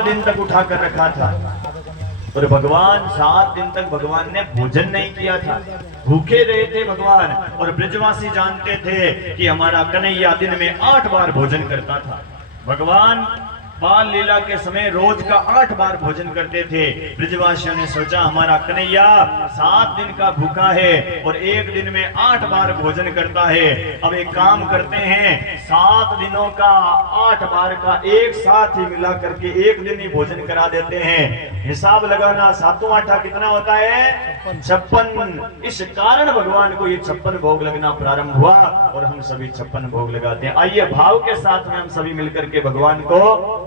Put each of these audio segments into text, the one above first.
दिन तक उठा कर रखा था और भगवान 7 दिन तक भगवान ने भोजन नहीं किया था, भूखे रहे थे भगवान। और ब्रजवासी जानते थे कि हमारा कन्हैया दिन में 8 बार भोजन करता था। भगवान बाल लीला के समय रोज का 8 बार भोजन करते थे। ब्रजवासियों ने सोचा हमारा कन्हैया 7 दिन का भूखा है और एक दिन में 8 बार भोजन करता है। अब एक काम करते हैं, 7 दिनों का 8 बार का एक साथ ही मिला करके एक दिन ही भोजन करा देते हैं। हिसाब लगाना, 7 8 कितना होता है? 56। इस कारण भगवान को ये 56 भोग लगना प्रारंभ हुआ और हम सभी 56 भोग लगाते हैं। आइए भाव के साथ में हम सभी मिलकर के भगवान को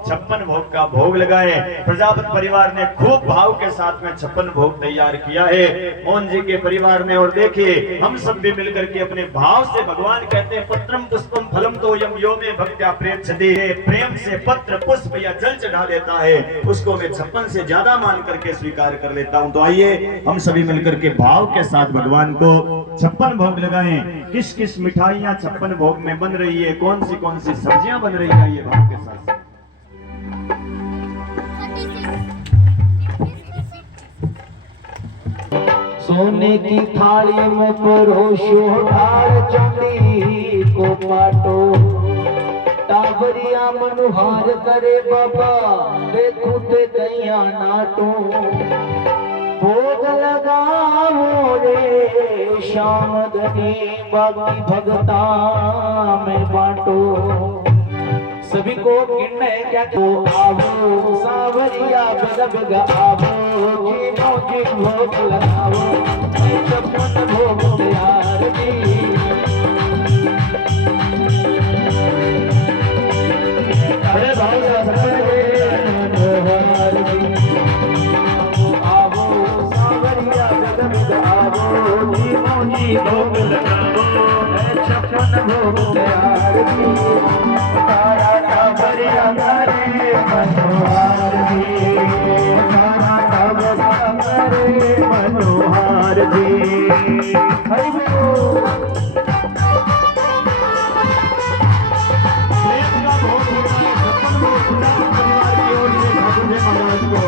56 भोग का भोग लगाए। प्रजापति परिवार ने खूब भाव के साथ में 56 भोग तैयार किया है मोहन जी के परिवार ने। और देखिए हम सब भी मिलकर के अपने भाव से, भगवान कहते हैं पत्रम पुष्पम फलम तो यम यो में भक्त्या प्रेक्षते, प्रेम से पत्र पुष्प या जल चढ़ा देता है, उसको मैं 56 से ज्यादा मान करके स्वीकार कर लेता हूं। तो आइए हम सभी मिलकर के भाव के साथ भगवान को 56 भोग लगाएं। किस किस मिठाइयां 56 भोग में बन रही है, कौन सी सब्जियां बन रही है, ये भाव के साथ। सोने की थाली में परोसो ढाल चांदी को पाटो, टाबरिया मनुहार करे बाबा देखू ते दैया नाटो। भोग लगाओ रे श्याम धनी बाकी भगता में बांटो। सभी को गिनना है क्या? तो आवो सावरिया बग बग आवो, जीनो जी भोग लगाओ, 56 भोग तैयार जी। अरे भाई मनोहर जी, आवो सावरिया बग बग आवो, जीनो जी भोग लगाओ, 56 भोग तैयार जी। मनोहर जी हरि बोल। का भोग होता है 56 भोग परिवार की ओर से ठाकुर जी महाराज को।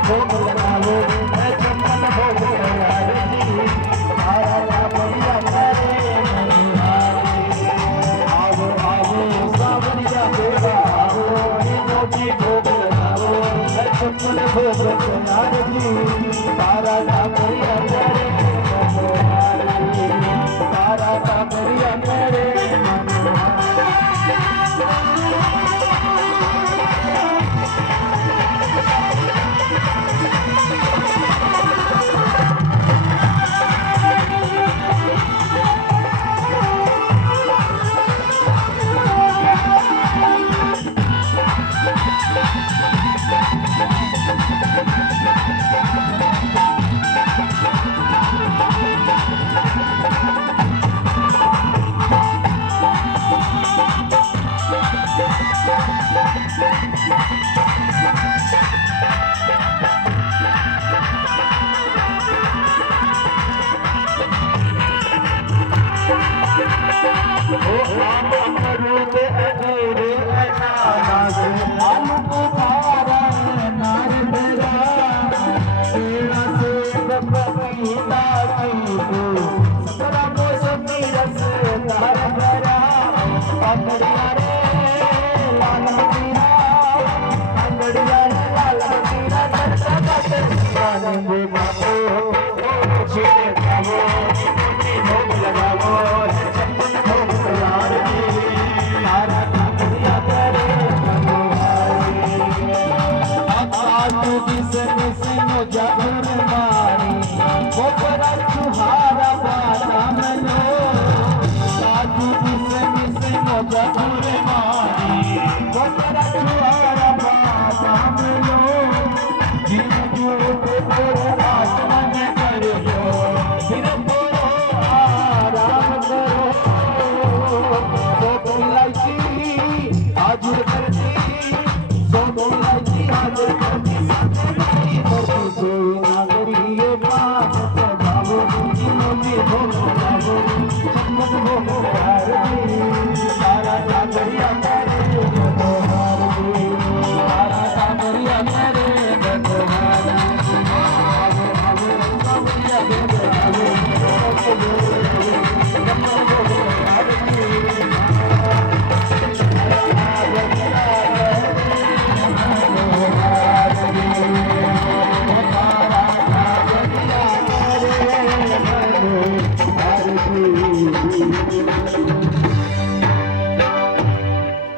भोग लगाओ। मनोहर जी तारा टाबरिया मेरे मनोहर जी तारा टाबरिया मेरे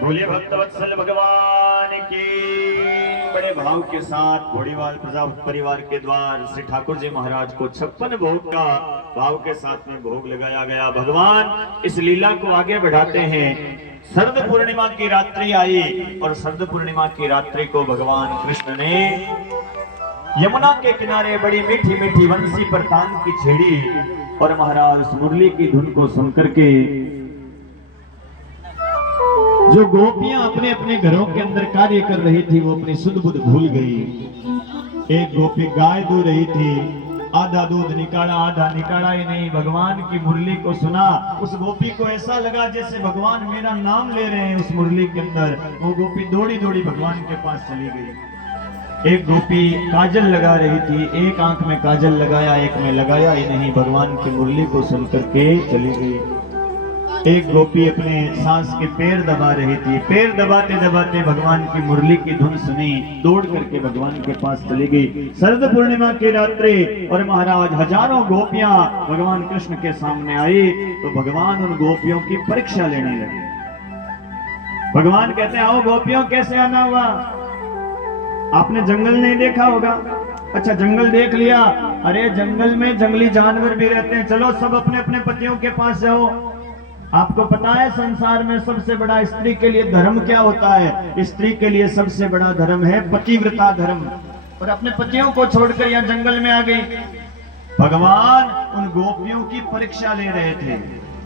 बोलिए भक्तवत्सल भगवान की। बड़े भाव के साथ घोड़ीवाल प्रजा परिवार के द्वार श्री ठाकुर जी महाराज को 56 भोग का भाव के साथ में भोग लगाया गया। भगवान इस लीला को आगे बढ़ाते हैं। शरद पूर्णिमा की रात्रि आई और शरद पूर्णिमा की रात्रि को भगवान कृष्ण ने यमुना के किनारे बड़ी मीठी मीठी वंशी पर तान की छेड़ी और महाराज उस मुरली की धुन को सुनकर के जो गोपियां अपने अपने घरों के अंदर कार्य कर रही थी वो अपनी सुध बुध भूल गई। एक गोपी गाय दो रही थी, आधा दूध निकाला आधा निकाला ही नहीं। भगवान की मुरली को सुना, उस गोपी को ऐसा लगा जैसे भगवान मेरा नाम ले रहे हैं उस मुरली के अंदर। वो गोपी दौड़ी दौड़ी भगवान के पास चली गई। एक गोपी काजल लगा रही थी, एक आंख में काजल लगाया एक में लगाया ही नहीं, भगवान की मुरली को सुन करके चली गई। एक गोपी अपने सांस के पैर दबा रही थी, पैर दबाते दबाते भगवान की मुरली की धुन सुनी, दौड़ करके भगवान के पास चली गई। शरद पूर्णिमा की रात्रि और महाराज हजारों गोपियां भगवान कृष्ण के सामने आई तो भगवान उन गोपियों की परीक्षा लेने लगे। भगवान कहते हैं आओ गोपियों कैसे आना हुआ? आपने जंगल नहीं देखा होगा? अच्छा जंगल देख लिया, अरे जंगल में जंगली जानवर भी रहते हैं, चलो सब अपने अपने पतियों के पास जाओ। आपको पता है संसार में सबसे बड़ा स्त्री के लिए धर्म क्या होता है? स्त्री के लिए सबसे बड़ा धर्म है पतिव्रता धर्म, और अपने पतियों को छोड़कर यहाँ जंगल में आ गई। भगवान उन गोपियों की परीक्षा ले रहे थे।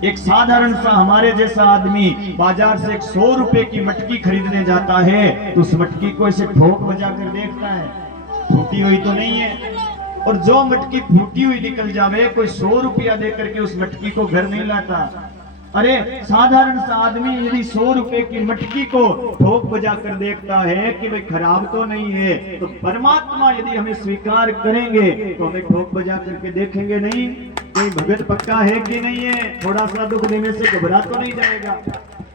एक साधारण सा हमारे जैसा आदमी बाजार से 100 रुपए की मटकी खरीदने जाता है तो उस मटकी को ऐसे ठोक बजा कर देखता है, फूटी हुई तो नहीं है। और जो मटकी फूटी हुई निकल जावे, कोई 100 रुपया दे करके उस मटकी को घर नहीं लाता। अरे साधारण सा आदमी यदि 100 रुपए की मटकी को ठोक बजा कर देखता है कि भाई खराब तो नहीं है, तो परमात्मा यदि हमें स्वीकार करेंगे तो हमें ठोक बजा करके देखेंगे नहीं? कोई भगत पक्का है कि नहीं है? थोड़ा सा दुख देने से घबरा तो नहीं जाएगा।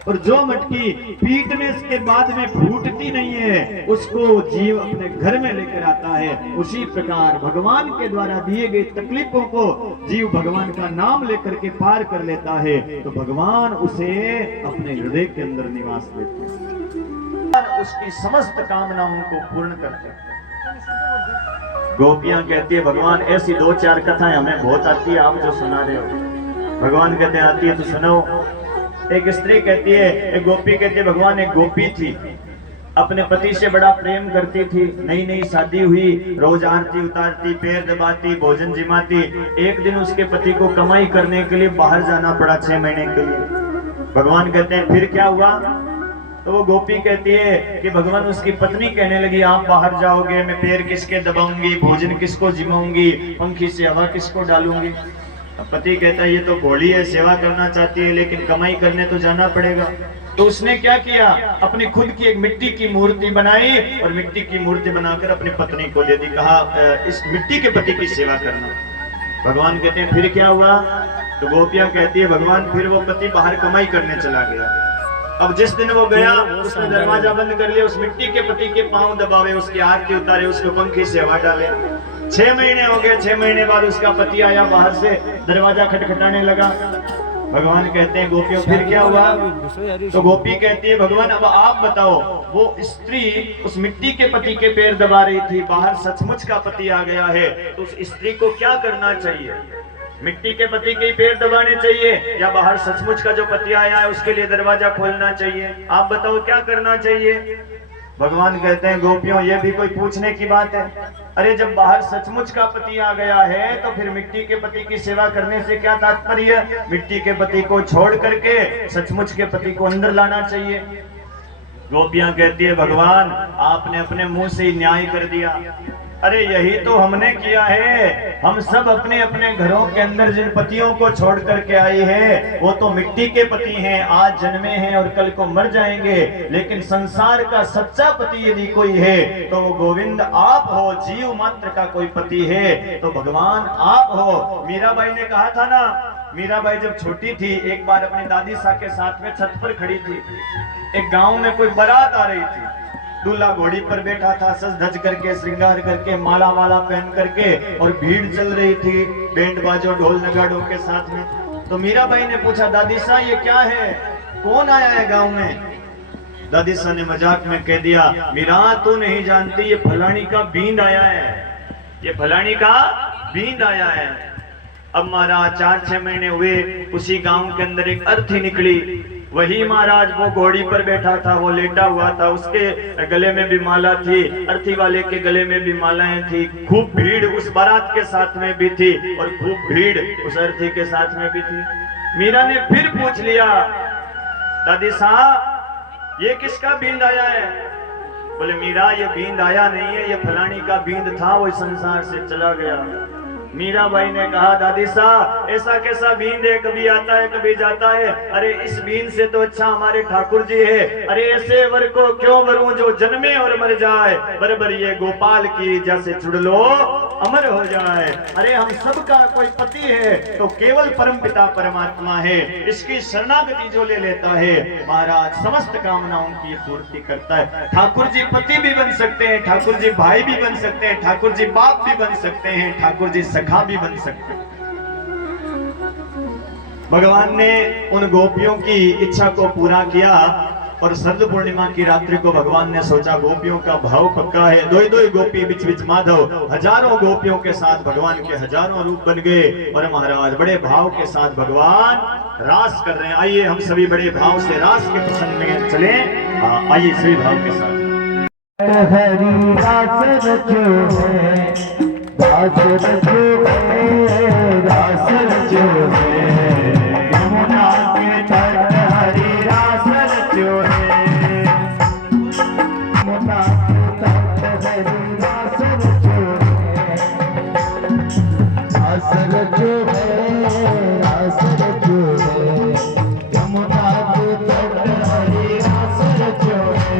और जो मटकी पीटने के बाद में फूटती नहीं है उसको जीव अपने घर में लेकर आता है। उसी प्रकार भगवान के द्वारा दिए गए तकलीफों को जीव भगवान का नाम लेकर के पार कर लेता है तो भगवान उसे अपने हृदय के अंदर निवास देते हैं, उसकी समस्त कामनाओं को पूर्ण करते हैं। गोपियां कहती है भगवान ऐसी 2-4 कथाएं हमें बहुत आती है, आप जो सुना रहे हो। भगवान कहते हैं आती है तो सुनो। एक स्त्री कहती है, एक गोपी कहती है भगवान एक गोपी थी, अपने पति से बड़ा प्रेम करती थी, नई नई शादी हुई, रोज आरती उतारती, पैर दबाती, भोजन जिमाती। एक दिन उसके पति को कमाई करने के लिए बाहर जाना पड़ा 6 महीने के लिए। भगवान कहते हैं फिर क्या हुआ? तो वो गोपी कहती है कि भगवान उसकी पत्नी कहने लगी आप बाहर जाओगे, मैं पैर किसके दबाऊंगी, भोजन किसको जिमाऊंगी, पंखी से हवा किसको डालूंगी। पति कहता है ये तो भोली है, सेवा करना चाहती है लेकिन कमाई करने तो जाना पड़ेगा। तो उसने क्या किया, अपनी खुद की एक मिट्टी की मूर्ति बनाई और मिट्टी की मूर्ति बनाकर अपनी पत्नी को दे दी, कहा इस मिट्टी के पति की सेवा करना। भगवान कहते हैं फिर क्या हुआ? तो गोपियां कहती है भगवान फिर वो पति बाहर कमाई करने चला गया। अब जिस दिन वो गया उसने दरवाजा बंद कर लिया, उस मिट्टी के पति के पांव दबावे, उसकी आरती उतारे, उसको पंखी से हवा डाले। 6 महीने हो गए, 6 महीने बाद उसका पति आया बाहर से, दरवाजा खटखटाने लगा। भगवान कहते हैं गोपियों फिर क्या हुआ? तो गोपी कहती है भगवान अब आप बताओ, वो स्त्री उस मिट्टी के पति के पैर दबा रही थी, बाहर सचमुच का पति आ गया है, तो उस स्त्री को क्या करना चाहिए? मिट्टी के पति के पैर दबाने चाहिए या बाहर सचमुच का जो पति आया है उसके लिए दरवाजा खोलना चाहिए? आप बताओ क्या करना चाहिए? भगवान कहते हैं गोपियों ये भी कोई पूछने की बात है? अरे जब बाहर सचमुच का पति आ गया है तो फिर मिट्टी के पति की सेवा करने से क्या तात्पर्य? मिट्टी के पति को छोड़ करके सचमुच के पति को अंदर लाना चाहिए। गोपियां कहती है भगवान आपने अपने मुंह से ही न्याय कर दिया। अरे यही तो हमने किया है, हम सब अपने अपने घरों के अंदर जिन पतियों को छोड़ करके आए हैं वो तो मिट्टी के पति हैं, आज जन्मे हैं और कल को मर जाएंगे, लेकिन संसार का सच्चा पति यदि कोई है तो वो गोविंद आप हो, जीव मात्र का कोई पति है तो भगवान आप हो। मीराबाई ने कहा था ना, मीराबाई जब छोटी थी एक बार अपनी दादी सा के साथ में छत पर खड़ी थी, एक गांव में कोई बारात आ रही थी, दूल्हा घोड़ी पर बैठा था, सज धज करके, श्रृंगार करके, माला वाला पहन करके, और भीड़ चल रही थी बैंड बाजों ढोल नगाड़ों के साथ में। तो मीराबाई ने पूछा दादी सा ये क्या है, कौन आया है गांव में? दादी सा ने मजाक में कह दिया मीरा तू नहीं जानती ये फलानी का बींद आया है, ये फलानी का बींद आया है। अब महाराज 4-6 महीने हुए, उसी गांव के अंदर एक अर्थी निकली, वही महाराज वो घोड़ी पर बैठा था, वो लेटा हुआ था, उसके गले में भी माला थी, अर्थी वाले के गले में भी मालाएं थी, खूब भीड़ उस बारात के साथ में भी थी और खूब भीड़ उस अर्थी के साथ में भी थी। मीरा ने फिर पूछ लिया दादी साहब ये किसका बींद आया है? बोले मीरा ये बींद आया नहीं है, ये फलानी का बींद था, वो संसार से चला गया। मीराबाई ने कहा दादी साहब ऐसा कैसा बींद है, कभी आता है कभी जाता है, अरे इस बींद से तो अच्छा हमारे ठाकुर जी है, अरे ऐसे वर को क्यों वरूं जो जन्मे और मर जाए, बरबर ये गोपाल की जैसे चुड़ लो अमर हो जाए। अरे हम सबका कोई पति है तो केवल परम पिता परमात्मा है, इसकी शरणागति जो ले लेता है महाराज समस्त कामनाओं की पूर्ति करता है। ठाकुर जी पति भी बन सकते हैं, ठाकुर जी भाई भी बन सकते हैं, ठाकुर जी बाप भी बन सकते हैं, ठाकुर जी सखा भी बन सकते हैं। भगवान ने उन गोपियों की इच्छा को पूरा किया और शरद पूर्णिमा की रात्रि को भगवान ने सोचा गोपियों का भाव पक्का है, दो ही गोपी बिच बिच माधव, हजारों गोपियों के साथ भगवान के हजारों रूप बन गए और महाराज बड़े भाव के साथ भगवान रास कर रहे हैं। आइए हम सभी बड़े भाव से रास के प्रसंग में चले, आइए सभी भाव के साथ। हरी रास रचो है, रास रचो है, रास रचो है, यमुना के तट हरी रास रचो है, यमुना के तट हरी रास रचो है, रास रचो है, रास रचो है, यमुना के तट हरी रास रचो है।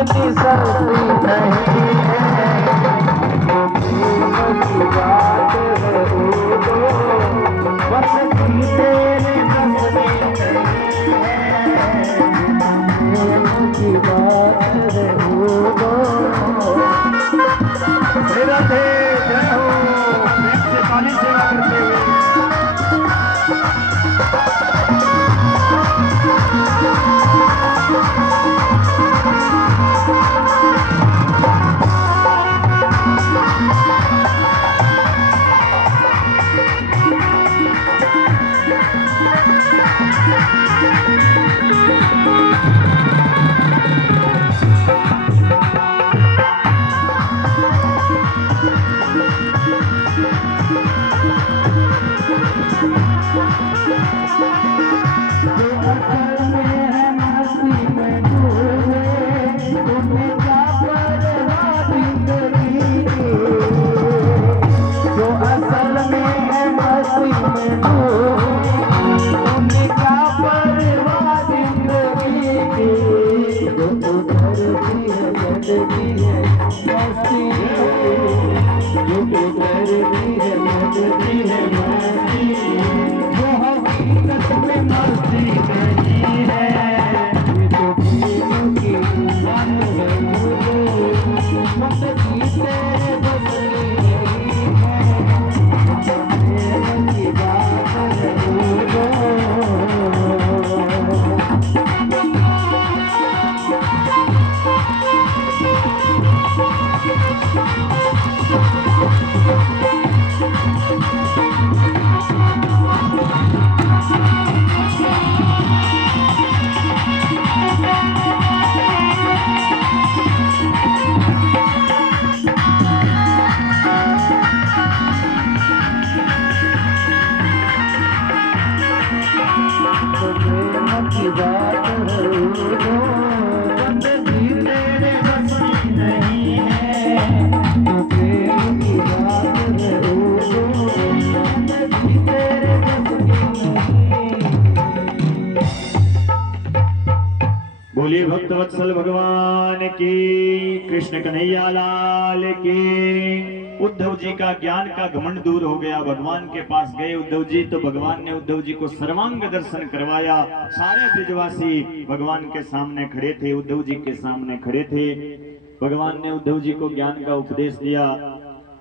इतनी सस्ती नहीं है, तो प्रेम की बात है वो तो बंदगी तेरे बस में नहीं है, प्रेम की बात है वो तो। राधे जय हो, प्रेम से ताली सेवा करते हुए। बोलिए भक्तवत्सल भगवान की, कृष्ण कन्हैया लाल की। उद्धव जी का ज्ञान का घमंड दूर हो गया, भगवान के पास गए उद्धव जी, तो भगवान ने उद्धव जी को सर्वांग दर्शन करवाया। सारे ब्रजवासी भगवान के सामने खड़े थे, उद्धव जी के सामने खड़े थे। भगवान ने उद्धव जी को ज्ञान का उपदेश दिया।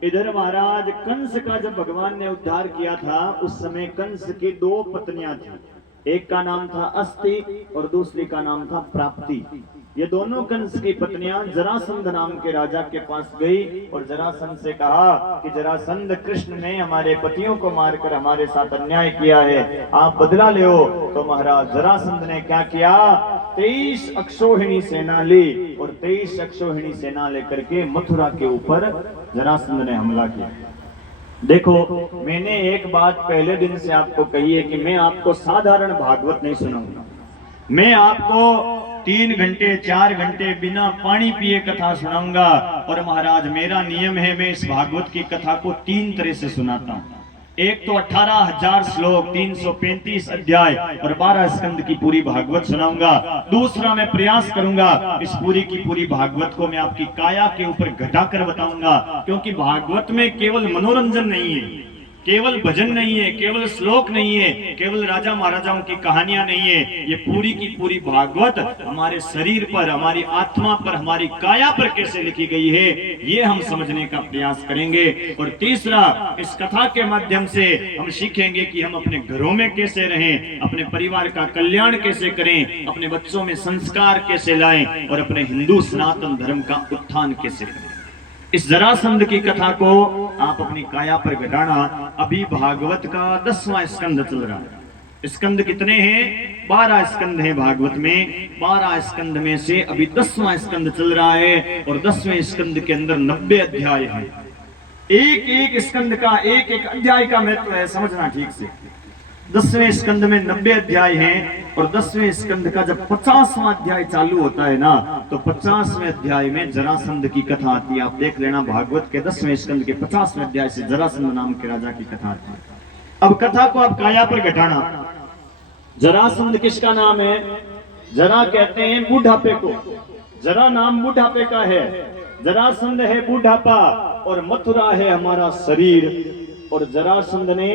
इधर महाराज कंस का जब भगवान ने उद्धार किया था, उस समय कंस की दो पत्नियां थी, एक का नाम था अस्ति और दूसरी का नाम था प्राप्ति। ये दोनों कंस की पत्नियां जरासंध नाम के राजा के पास गई और जरासंध से कहा कि जरासंध, कृष्ण ने हमारे पतियों को मारकर हमारे साथ अन्याय किया है, आप बदला ले। तो महाराज जरासंध ने क्या किया, 23 अक्षौहिणी सेना ली और 23 अक्षौहिणी सेना लेकर के मथुरा के ऊपर जरासंध ने हमला किया। देखो, मैंने एक बात पहले दिन से आपको कही है कि मैं आपको साधारण भागवत नहीं सुनाऊंगा, मैं आपको 3 घंटे 4 घंटे बिना पानी पिए कथा सुनाऊंगा। और महाराज मेरा नियम है, मैं इस भागवत की कथा को 3 तरह से सुनाता हूं। एक तो 18,000 श्लोक, 335 अध्याय और 12 स्कंद की पूरी भागवत सुनाऊंगा। दूसरा, मैं प्रयास करूंगा इस पूरी की पूरी भागवत को मैं आपकी काया के ऊपर घटाकर बताऊंगा, क्योंकि भागवत में केवल मनोरंजन नहीं है, केवल भजन नहीं है, केवल श्लोक नहीं है, केवल राजा महाराजाओं की कहानियां नहीं है। ये पूरी की पूरी भागवत हमारे शरीर पर, हमारी आत्मा पर, हमारी काया पर कैसे लिखी गई है, ये हम समझने का प्रयास करेंगे। और तीसरा, इस कथा के माध्यम से हम सीखेंगे कि हम अपने घरों में कैसे रहें, अपने परिवार का कल्याण कैसे करें, अपने बच्चों में संस्कार कैसे लाएं और अपने हिंदू सनातन धर्म का उत्थान कैसे करें। इस जरासंध की कथा को आप अपनी काया पर घटाना। अभी भागवत का 10वां स्कंद चल रहा है। स्कंद कितने हैं? 12 स्कंद हैं भागवत में। 12 स्कंद में से अभी 10वां स्कंद चल रहा है और 10वें स्कंद के अंदर 90 अध्याय हैं। एक एक स्कंद का, एक एक अध्याय का महत्व है, समझना ठीक से। 10वें स्कंद में 90 अध्याय हैं और 10वें स्कंद का जब 50वां अध्याय चालू होता है ना, तो 50वें अध्याय में जरासंध की कथा आती है। आप देख लेना, भागवत के 10वें स्कंद के 50वें अध्याय से जरासंध नाम के राजा की कथा आती है। अब कथा को आप काया पर घटाना। जरासंध किसका नाम है? जरा कहते हैं बुढ़ापे को, जरा नाम बुढ़ापे का है, जरासंध है बुढ़ापा और मथुरा है हमारा शरीर। और जरासंध ने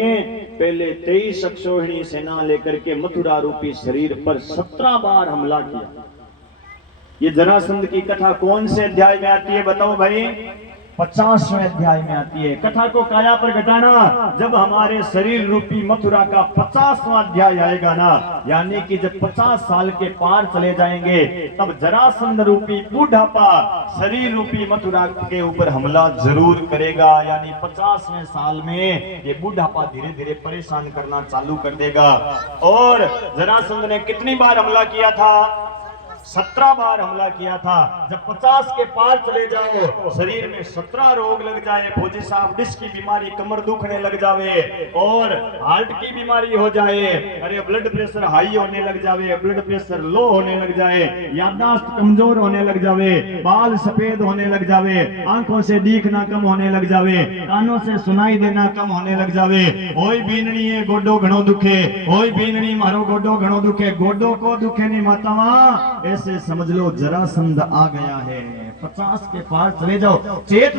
पहले 23 अक्षौहिणी सेना लेकर के मथुरा रूपी शरीर पर 17 बार हमला किया। ये जरासंध की कथा कौन से अध्याय में आती है बताओ भाई? 50वें अध्याय में आती है। कथा को काया पर घटाना, जब हमारे शरीर रूपी मथुरा का 50वां अध्याय आएगा ना, यानी कि जब 50 साल के पार चले जाएंगे, तब जरासंध रूपी बुढ़ापा शरीर रूपी मथुरा के ऊपर हमला जरूर करेगा। यानी 50वें साल में ये बुढ़ापा धीरे धीरे परेशान करना चालू कर देगा। और जरासंध ने कितनी बार हमला किया था? 17 बार हमला किया था। जब 50 के पार चले जाओ, शरीर में 17 रोग लग जाए, फौजी साहब डिस्क की बीमारी, कमर दुखने लग जावे और हार्ट की बीमारी हो जाए, अरे ब्लड प्रेशर हाई होने लग जावे, ब्लड प्रेशर लो होने लग जाए, याददाश्त कमजोर होने लग जावे, बाल सफेद होने लग जावे, आंखों से दिखना कम होने लग जावे, कानों से सुनाई देना कम होने लग जावे, ओए बीननी है गोडो घणो दुखे, ओए बीननी मारो गोडो घणो दुखे, गोडो को दुखे नहीं मातावा, ऐसे समझ लो जरासंध आ गया है। 50 के पार चले जाओ, चेत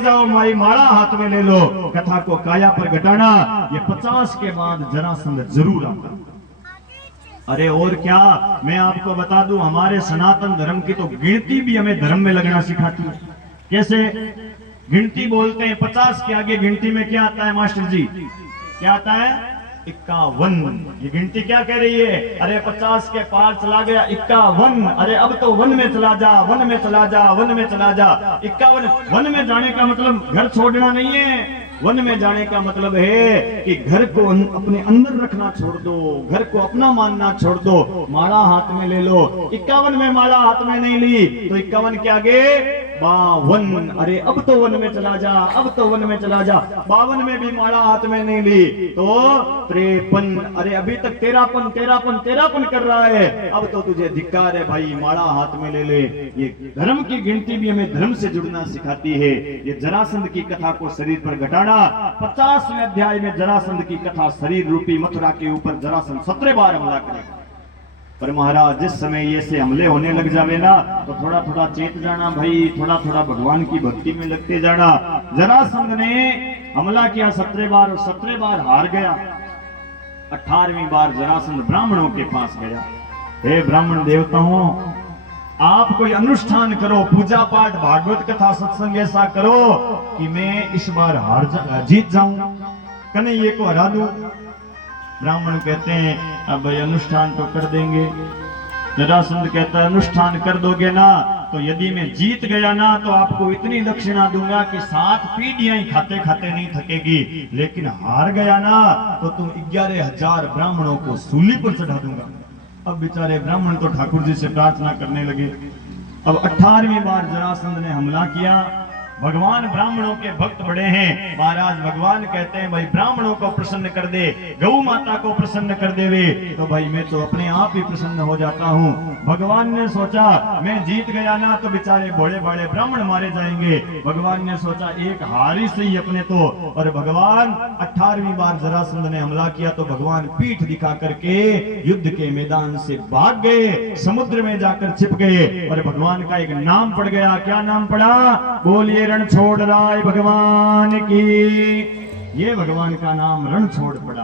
जाओ, मारी माला हाथ में ले लो। कथा को काया पर घटाना, ये 50 के बाद जरासंध जरूर आता। अरे और क्या, मैं आपको बता दूं, हमारे सनातन धर्म की तो गिनती भी हमें धर्म में लगना सिखाती है। कैसे गिनती बोलते हैं? 50 के आगे गिनती में क्या आता है मास्टर जी? क्या आता है? 51। ये गिनती क्या कह रही है? अरे 50 के पार चला गया, 51, अरे अब तो वन में चला जा, वन में चला जा, वन में चला जा। 51 वन में जाने का मतलब घर छोड़ना नहीं है। वन में जाने का मतलब है कि घर को अपने अंदर रखना छोड़ दो, घर को अपना मानना छोड़ दो। माला हाथ में ले लो। 51 में माला हाथ में नहीं ली तो 51 के आगे 52, अरे अब तो वन में चला जा, अब तो वन में चला जा। 52 में भी माला हाथ में नहीं ली तो 53, अरे अभी तक तेरापन कर रहा है, अब तो तुझे धिक्कार है भाई, माला हाथ में ले ले। ये धर्म की गिनती भी हमें धर्म से जुड़ना सिखाती है। ये जरासंध की कथा को शरीर पर घटाना, 50वें अध्याय में जरासंध की कथा, शरीर रूपी मथुरा के ऊपर जरासंध 17 बार हमला करेगा। पर महाराज जिस समय ये से हमले होने लग जावे ना, तो थोड़ा थोड़ा चेत जाना भाई, थोड़ा थोड़ा भगवान की भक्ति में लगते जाना। जरासंध ने हमला किया 17 बार और 17 बार हार गया। 18वीं बार जरासंध ब्राह्मणों के पास गया। हे ब्राह्मण देवताओं, आप कोई अनुष्ठान करो, पूजा पाठ, भागवत कथा, सत्संग ऐसा करो कि मैं इस बार जीत जाऊं, कन्हैया को हरा दूं। ब्राह्मण कहते हैं अब भाई अनुष्ठान तो कर देंगे। जरासंध कहता है अनुष्ठान कर दोगे ना तो यदि मैं जीत गया ना तो आपको इतनी दक्षिणा दूंगा कि 7 पीढ़ियां ही खाते खाते नहीं थकेगी, लेकिन हार गया ना तो तुम 11,000 ब्राह्मणों को सूली पर चढ़ा दूंगा। अब बेचारे ब्राह्मण तो ठाकुर जी से प्रार्थना करने लगे। अब 18वीं बार जरासंध ने हमला किया। भगवान ब्राह्मणों के भक्त बड़े हैं। महाराज भगवान कहते हैं भाई ब्राह्मणों को प्रसन्न कर दे, गौ माता को प्रसन्न कर देवे तो भाई मैं तो अपने आप ही प्रसन्न हो जाता हूँ। भगवान ने सोचा मैं जीत गया ना तो बेचारे बड़े बड़े ब्राह्मण मारे जाएंगे। भगवान ने सोचा एक हार ही सही अपने तो। और भगवान 18वीं बार जरासंध ने हमला किया तो भगवान पीठ दिखा करके युद्ध के मैदान से भाग गए, समुद्र में जाकर छिप गए। और भगवान का एक नाम पड़ गया। क्या नाम पड़ा? बोलिए रणछोड़ राय भगवान की। ये भगवान का नाम रणछोड़ पड़ा।